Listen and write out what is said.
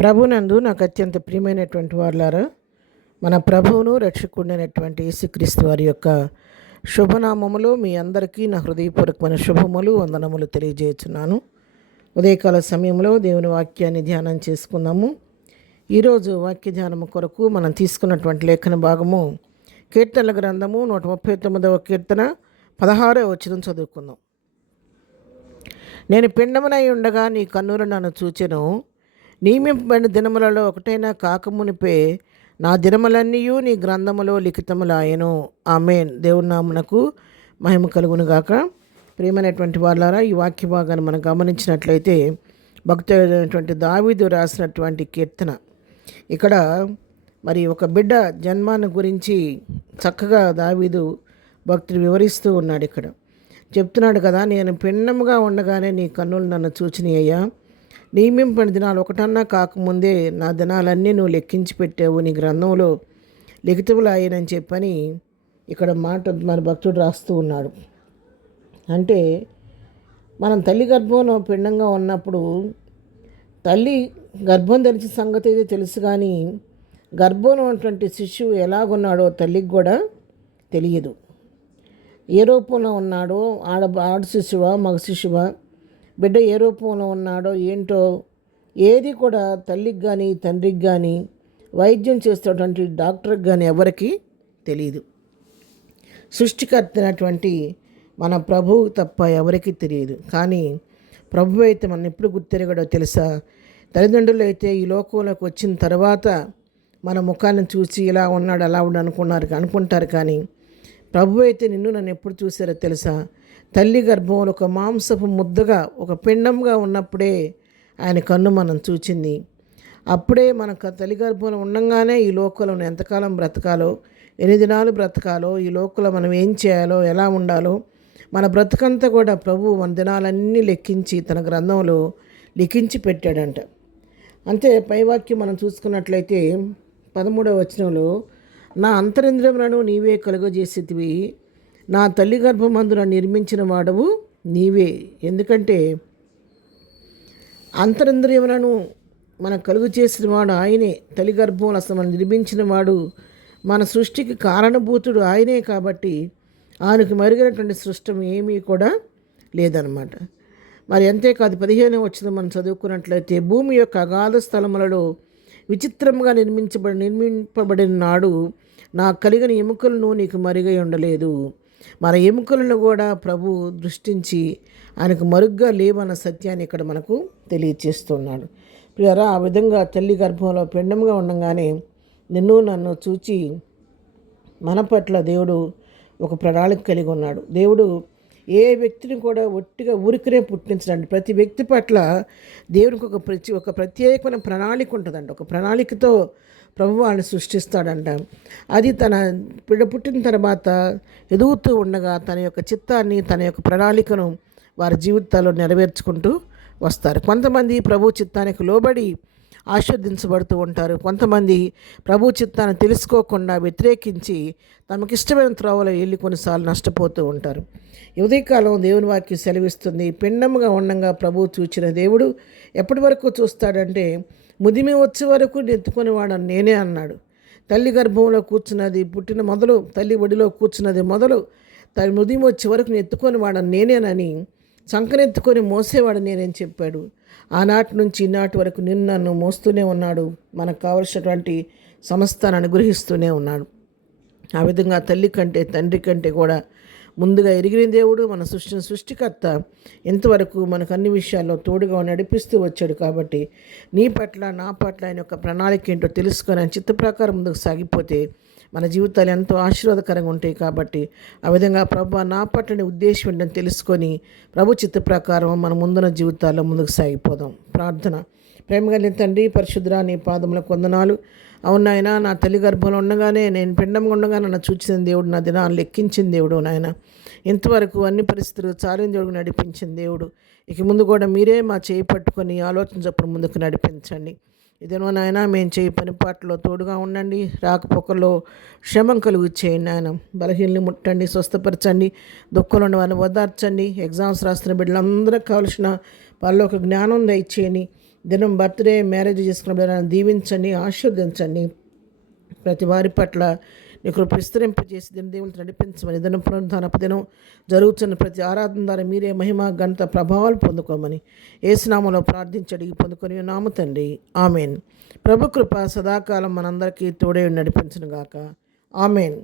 ప్రభునందు నాకు అత్యంత ప్రియమైనటువంటి వారులారా, మన ప్రభువును రక్షకుడైనటువంటి యేసుక్రీస్తు వారి యొక్క శుభనామములో మీ అందరికీ నా హృదయపూర్వకమైన శుభములు వందనములు తెలియజేస్తున్నాను. ఉదయకాల సమయంలో దేవుని వాక్యాన్ని ధ్యానం చేసుకుందాము. ఈరోజు వాక్య ధ్యానము కొరకు మనం తీసుకున్నటువంటి లేఖన భాగము కీర్తనల గ్రంథము 139వ కీర్తన 16వ వచనం చదువుకుందాం. నేను పిండమునై ఉండగా నీ కన్నులు నన్ను చూచెను, నియమింపబడిన దినములలో ఒకటైనా కాకమునిపే నా దినములన్నీ నీ గ్రంథములో లిఖితములాయెను. ఆమేన్. దేవుని నామమునకు మహిమ కలుగును గాక. ప్రియమైనటువంటి వాళ్ళారా, ఈ వాక్య భాగాన్ని మనం గమనించినట్లయితే భక్తుడైనటువంటి దావీదు రాసినటువంటి కీర్తన. ఇక్కడ మరి ఒక బిడ్డ జన్మాన్ని గురించి చక్కగా దావీదు భక్తుడు వివరిస్తూ ఉన్నాడు. ఇక్కడ చెప్తున్నాడు కదా, నేను పిండముగా ఉండగానే నీ కన్నులు నన్ను చూచినయ్యా, నియమింపని దినాలు ఒకటన్నా కాకముందే నా దినాలన్నీ నువ్వు లెక్కించి పెట్టావు, నీ గ్రంథంలో లిఖితములాయనని చెప్పని ఇక్కడ మాట మన భక్తుడు రాస్తూ ఉన్నాడు. అంటే మనం తల్లి గర్భంలో పిండంగా ఉన్నప్పుడు తల్లి గర్భం ధరించిన సంగతి అయితే తెలుసు, కానీ గర్భంలో ఉన్నటువంటి శిశువు ఎలాగున్నాడో తల్లికి కూడా తెలియదు. ఏ రూపంలో ఉన్నాడో, ఆడ శిశువా మగ శిశువా, బిడ్డ ఏ రూపంలో ఉన్నాడో ఏంటో ఏది కూడా తల్లికి కానీ తండ్రికి కానీ వైద్యం చేసేటువంటి డాక్టర్కి కానీ ఎవరికి తెలియదు. సృష్టికర్త అయినటువంటి మన ప్రభువు తప్ప ఎవరికి తెలియదు. కానీ ప్రభు అయితే మనం ఎప్పుడు గుర్తెరగడో తెలుసా? తల్లిదండ్రులు అయితే ఈ లోకంలోకి వచ్చిన తర్వాత మన ముఖాన్ని చూసి ఇలా ఉన్నాడు అలా ఉన్నాడు అనుకుంటారు, కానీ ప్రభు అయితే నన్ను ఎప్పుడు చూసారో తెలుసా? తల్లి గర్భంలో ఒక మాంసపు ముద్దగా ఒక పిండంగా ఉన్నప్పుడే ఆయన కన్ను మనం చూచింది. అప్పుడే మన తల్లి గర్భంలో ఉండగానే ఈ లోకంలో ఎంతకాలం బ్రతకాలో, ఎన్ని దినాలు బ్రతకాలో, ఈ లోకంలో మనం ఏం చేయాలో, ఎలా ఉండాలో, మన బ్రతకంతా కూడా ప్రభు మన దినాలన్నీ లెక్కించి తన గ్రంథంలో లిఖించి పెట్టాడంట. అంతే పైవాక్యం మనం చూసుకున్నట్లయితే 13వ వచనంలో, నా అంతరింద్రియములను నీవే కలుగజేసేటివి, నా తల్లి గర్భమందున నిర్మించిన వాడవు నీవే. ఎందుకంటే అంతరింద్రియములను మనకు కలుగు చేసిన వాడు ఆయనే. తల్లి గర్భంలో అసలు మనం నిర్మించిన వాడు, మన సృష్టికి కారణభూతుడు ఆయనే. కాబట్టి ఆయనకు మరిగినటువంటి సృష్టం ఏమీ కూడా లేదనమాట. మరి అంతేకాదు 15వ వచనం మనం చదువుకున్నట్లయితే, భూమి యొక్క అగాధ స్థలములలో విచిత్రంగా నిర్మింపబడిన నాడు నా కలిగిన ఎముకలను నీకు మరుగై ఉండలేదు. మన ఎముకలను కూడా ప్రభు దృష్టించి ఆయనకు మరుగ్గా లేవన్న సత్యాన్ని ఇక్కడ మనకు తెలియచేస్తున్నాడు. ప్రియరా, ఆ విధంగా తల్లి గర్భంలో పిండంగా ఉండగానే నన్ను చూచి మన పట్ల దేవుడు ఒక ప్రణాళిక కలిగి ఉన్నాడు. దేవుడు ఏ వ్యక్తిని కూడా ఒట్టిగా ఊరికనే పుట్టించడండి. ప్రతి వ్యక్తి పట్ల దేవునికి ఒక ప్రత్యేకమైన ప్రణాళిక ఉంటుందండి. ఒక ప్రణాళికతో ప్రభు వాళ్ళని సృష్టిస్తాడంట. అది తన బిడ్డ పుట్టిన తర్వాత ఎదుగుతూ ఉండగా తన యొక్క చిత్తాన్ని, తన యొక్క ప్రణాళికను వారి జీవితాల్లో నెరవేర్చుకుంటూ వస్తారు. కొంతమంది ప్రభు చిత్తానికి లోబడి ఆశీర్వదించబడుతూ ఉంటారు. కొంతమంది ప్రభు చిత్తాన్ని తెలుసుకోకుండా వ్యతిరేకించి తమకిష్టమైన త్రోవలో వెళ్ళి కొన్నిసార్లు నష్టపోతూ ఉంటారు. ఉదయకాలం దేవుని వాక్యం సెలవిస్తుంది, పిండముగా ఉండగా ప్రభు చూచిన దేవుడు ఎప్పటి వరకు చూస్తాడంటే ముదిమి వచ్చే వరకు నెత్తుకొని వాడని నేనే అన్నాడు. తల్లి గర్భంలో కూర్చున్నది పుట్టిన మొదలు, తల్లి ఒడిలో కూర్చున్నది మొదలు, తల్లి ముదిమి వచ్చే వరకు నెత్తుకొని వాడని నేనేనని, చంకనెత్తుకొని మోసేవాడు నేనేని చెప్పాడు. ఆనాటి నుంచి ఈనాటి వరకు నన్ను మోస్తూనే ఉన్నాడు. మనకు కావలసినటువంటి సమస్తాన్ని అనుగ్రహిస్తూనే ఉన్నాడు. ఆ విధంగా తల్లి కంటే తండ్రి కంటే కూడా ముందుగా ఎరిగిన దేవుడు, మన సృష్టికర్త ఎంతవరకు మనకు అన్ని విషయాల్లో తోడుగా నడిపిస్తూ వచ్చాడు. కాబట్టి నీ పట్ల నా పట్ల ఆయన యొక్క ప్రణాళిక ఏంటో తెలుసుకొని ఆయన చిత్త ప్రకారం ముందుకు సాగిపోతే మన జీవితాలు ఎంతో ఆశీర్వాదకరంగా ఉంటాయి. కాబట్టి ఆ విధంగా ప్రభు నా పట్లని ఉద్దేశం ఏంటని తెలుసుకొని ప్రభు చిత్త ప్రకారం మన ముందున్న జీవితాల్లో ముందుకు సాగిపోదాం. ప్రార్థన. ప్రేమగలిగిన తండ్రి, పరిశుద్ధుడా, నీ పాదములకు వందనాలు. అవునాయన, నా తల్లి గర్భంలో ఉండగానే నేను పిండంగా ఉండగా నన్ను చూచిన దేవుడు, నా దినాన్ని లెక్కించిన దేవుడు నాయన. ఇంతవరకు అన్ని పరిస్థితులు చాలిన దేవుడు నడిపించిన దేవుడు. ఇక ముందు కూడా మీరే మా చేయి పట్టుకొని ఆలోచించప్పుడు ముందుకు నడిపించండి. ఇదేనో నాయన, మేము చేయి పని పాటలో తోడుగా ఉండండి. రాకపోకల్లో క్షమం కలుగు చేయండి నాయన. బలహీనని ముట్టండి, స్వస్థపరచండి, దుఃఖంలో ఉన్న వారిని ఓదార్చండి. ఎగ్జామ్స్ రాస్తున్న బిడ్డలందరికీ కావలసిన పరలోక జ్ఞానం దయచేయండి. దినం బర్త్డే మ్యారేజ్ చేసుకున్నప్పుడు దీవించండి, ఆశీర్వదించండి. ప్రతి వారి పట్ల నీ కృప విస్తరింపజేసి దేవుని నడిపించమని, దినం పునరుద్ధానపు దినం జరుగుతున్న ప్రతి ఆరాధన ద్వారా మీరే మహిమ ఘనత ప్రభావాలు పొందుకోమని యేసునామములో ప్రార్థించి అడిగి పొందుకొని నామ తండ్రి, ఆమెన్. ప్రభు కృప సదాకాలం మనందరికీ తోడే నడిపించును గాక. ఆమెన్.